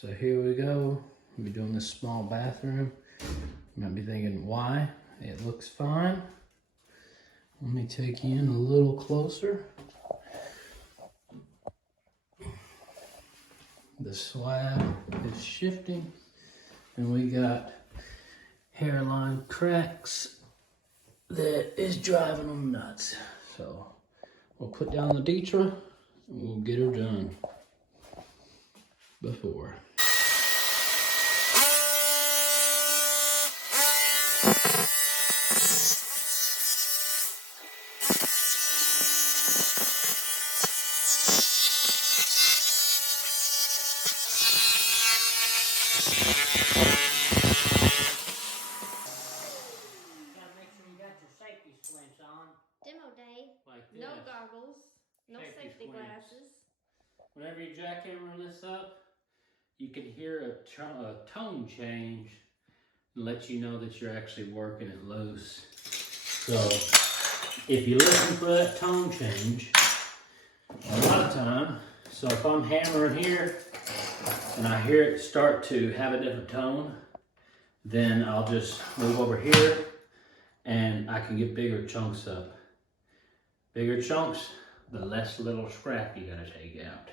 So here we go. We're doing this small bathroom. You might be thinking, why? It looks fine. Let me take you in a little closer. The slab is shifting, and we got hairline cracks that is driving them nuts. So we'll put down the Detra and we'll get her done before. Demo day, Like no goggles, no safety glasses. Whenever you jackhammer this up, you can hear a tone change and let you know that you're actually working it loose. So if you listen for that tone change, a lot of time, so if I'm hammering here and I hear it start to have a different tone, then I'll just move over here and I can get bigger chunks up. Bigger chunks, the less little scrap you gotta take out.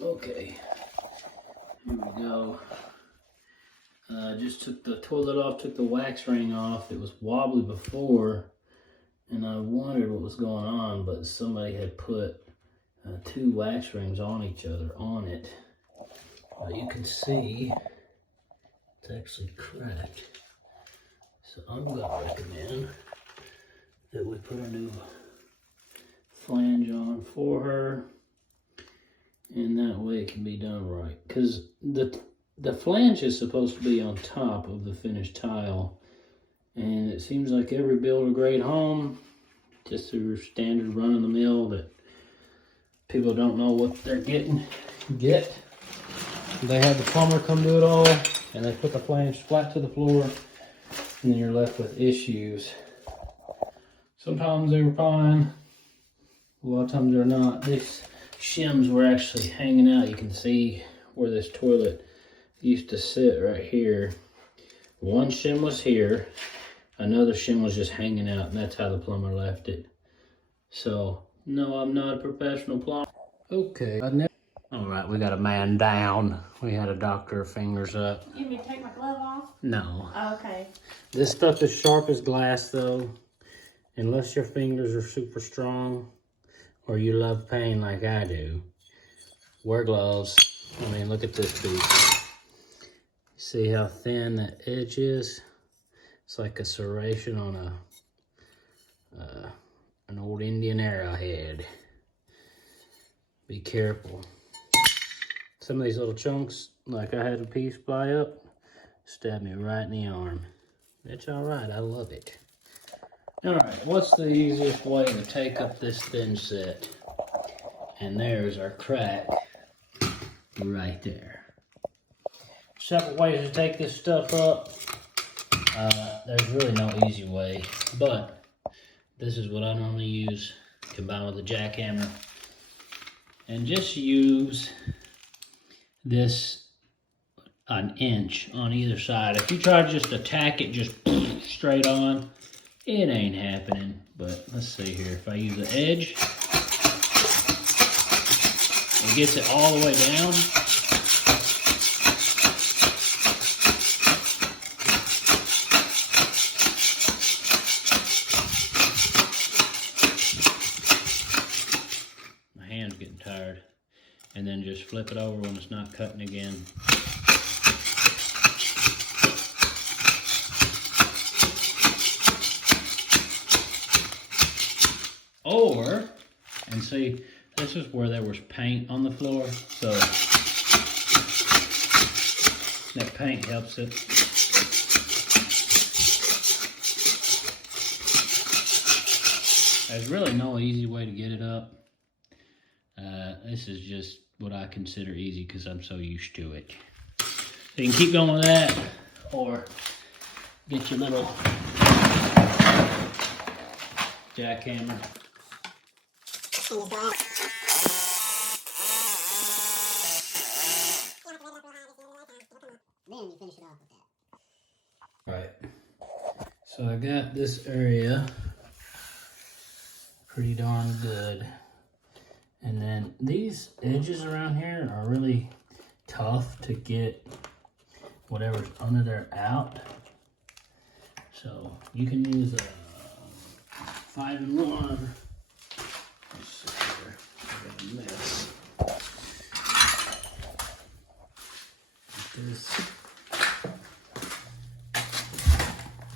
Okay, here we go. Just took the toilet off, took the wax ring off. It was wobbly before, and I wondered what was going on, but somebody had put 2 wax rings on each other on it. You can see it's actually cracked. So I'm gonna recommend that we put a new flange on for her. And that way it can be done right. Because the flange is supposed to be on top of the finished tile. And it seems like every builder grade home, just your standard run of the mill that people don't know what they're getting. They have the plumber come do it all, and they put the flange flat to the floor, and then you're left with issues. Sometimes they're fine, a lot of times they're not. These shims were actually hanging out. You can see where this toilet used to sit right here. One shim was here, another shim was just hanging out, and that's how the plumber left it. So, no, I'm not a professional plumber. Okay. All right, we got a man down. We had a doctor fingers up. You need me to take my glove off? No. Oh, okay. This stuff is sharp as glass, though. Unless your fingers are super strong or you love pain like I do, wear gloves. I mean, look at this piece. See how thin that edge is? It's like a serration on an old Indian arrowhead. Be careful. Some of these little chunks, like I had a piece fly up, stabbed me right in the arm. It's all right, I love it. All right, what's the easiest way to take up this thin set? And there's our crack right there. Several ways to take this stuff up. There's really no easy way, but this is what I normally use, combined with a jackhammer. And just use this an inch on either side. If you try to just attack it just straight on, it ain't happening. But let's see here. If I use the edge, it gets it all the way down. My hand's getting tired. And then just flip it over when it's not cutting again. Or, and see, this this is where there was paint on the floor, so that paint helps it. There's really no easy way to get it up. This is just what I consider easy because I'm so used to it. So you can keep going with that, or get your little jackhammer. Then you finish it off with that. Right. So I got this area pretty darn good. And then these edges around here are really tough to get whatever's under there out. So you can use a 5-in-1. Let's see here. I got a mess. Like this.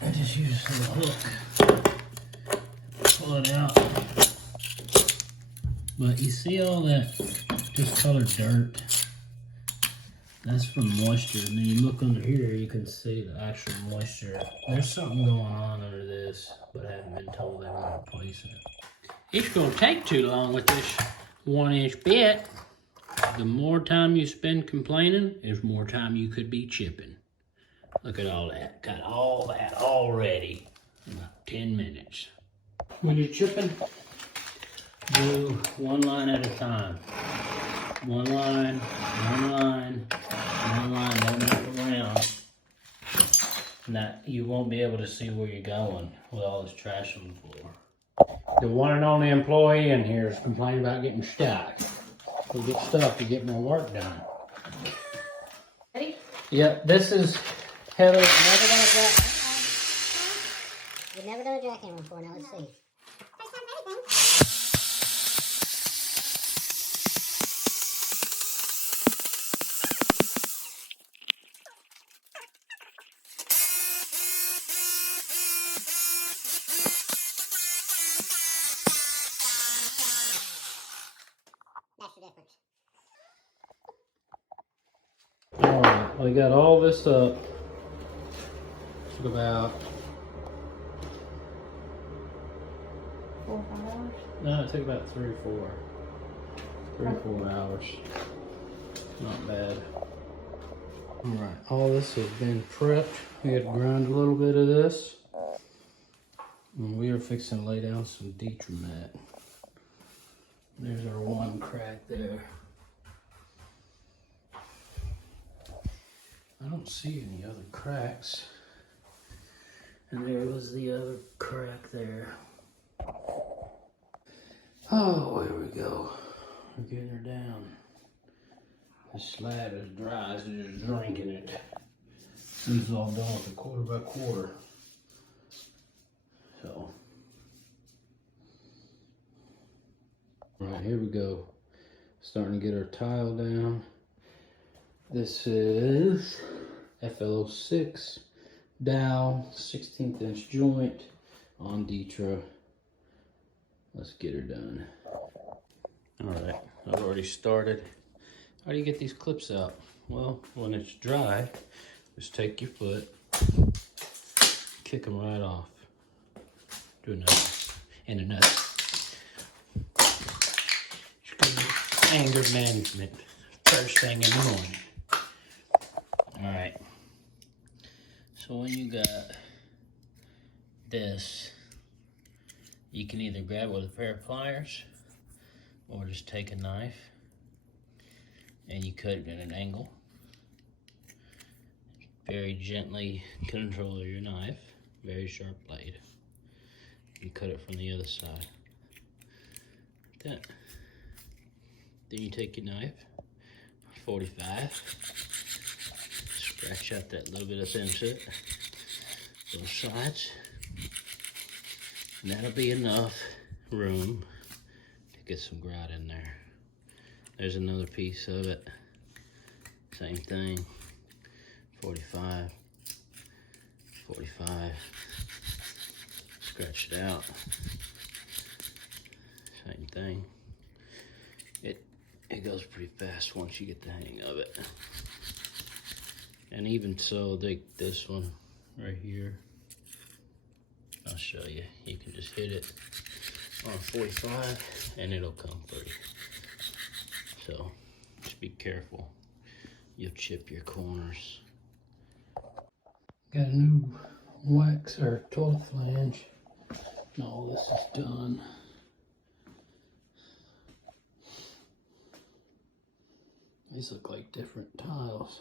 I just use a hook. Pull it out. But you see all that discolored dirt? That's from moisture. And then you look under here, you can see the actual moisture. There's something going on under this, but I haven't been told they want to replace it. It's going to take too long with this 1-inch bit. The more time you spend complaining, is more time you could be chipping. Look at all that. Got all that already in about 10 minutes. When you're chipping, do one line at a time. One line, one line, one line, don't move around. Now, you won't be able to see where you're going with all this trash on the floor. The one and only employee in here is complaining about getting stuck. We get stuck to get more work done. Ready? Yep, this is Heather. You've never done a jackhammer before, now let's see. That's the difference. Alright, I got all this up. Took about 4 or 5 hours? No, it took about 3 or 4. 3 or 4 hours. Not bad. Alright, all this has been prepped. We had to grind a little bit of this. And we are fixing to lay down some Detromat. There's our one crack there. I don't see any other cracks. And there was the other crack there. Oh, here we go. We're getting her down. The slab is dry, so just drinking it. This is all done with a 1/4 by 1/4. So. Right, here we go. Starting to get our tile down. This is FL06 dowel, 16th inch joint on Detra. Let's get her done. All right, I've already started. How do you get these clips out? Well, when it's dry, just take your foot, kick them right off. Do a nuts and a nut. Anger management, first thing in the morning. All right. So when you got this, you can either grab it with a pair of pliers or just take a knife and you cut it at an angle. Very gently control your knife, very sharp blade. You cut it from the other side. Like that. Then you take your knife, 45, scratch out that little bit of thin soot, both sides, and that'll be enough room to get some grout in there. There's another piece of it, same thing, 45, 45, scratch it out, same thing. it goes pretty fast once you get the hang of it. And even so, this one right here, I'll show you. You can just hit it on 45 and it'll come free. So just be careful. You'll chip your corners. Got a new wax or 12 flange. And all this is done. These look like different tiles.